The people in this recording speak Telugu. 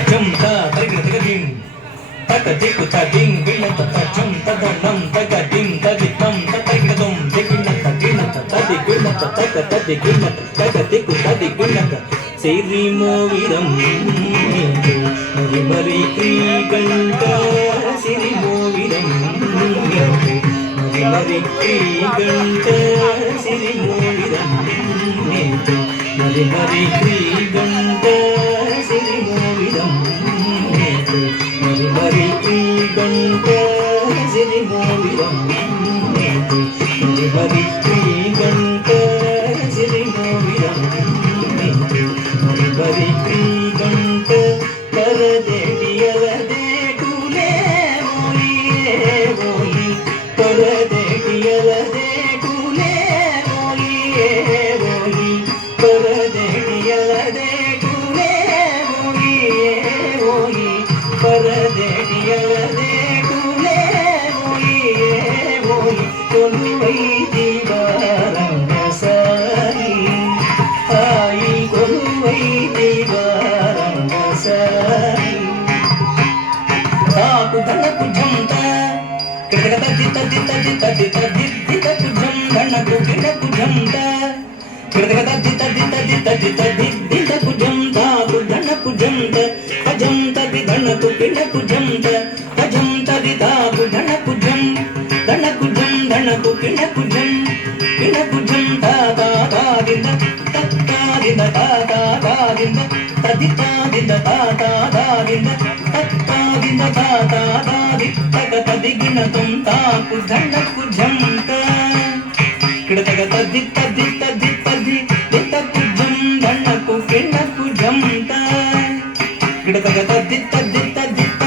తచ్చం తరిగిన తక దిక్కు తదిం గిళ్ళత తచ్చం తదనం తగ దిం తదిత్తం తగినదం దిగిన తగిన తది గిళ్ళత తగ తది గిళ్ళత తగ దిక్కు తది గిళ్ళత సిరి మోవిరం మరి మరి క్రీగంట సిరి మోవిరం మరి మరి క్రీగంట సిరి మోవిరం మరి మరి క్రీగంట సిరి మోవిరం మరి మరి క్రీగంట సిరి మోవిరం మరి మరి క్రీగంట సిరి మోవిరం మరి క్రీగంట పరదేటియలదే కులే మోలియే మోలి పరదేటియలదే కులే మోలియే మోలి పరదేటియలదే కులే మోలియే మోలి పరదేటియలదే కులే మోలియే మోలి కొలువై దివారంగ సాయి హాయి కొలువై దివారంగ సాయి తాకు ధనకు ఝంట కిడక తది తది తది తది తది దితకు ఝం ధనకు కిడకు ఝంట కిడక తది తది తది తది తది దితకు ఝం తాకు ధనకు ఝంట అజం తది ధనకు కిడకు ఝంట అజం తది తాకు ధనకు ఝం ధనకు ఝం ధనకు కిడకు ఝం కిడకు ఝం తా తా తా దింద తత్తా దింద తా తా తా దింద తది తా దింద తా తా తా దింద తత్తా దింద తా తా తా ది తగ తది గినతం తాకు ధనకు ఝంట కిడతగ తది తది తది తది దితకు ఝం ధనకు కిడకు ఝంట కిడతగ తది తది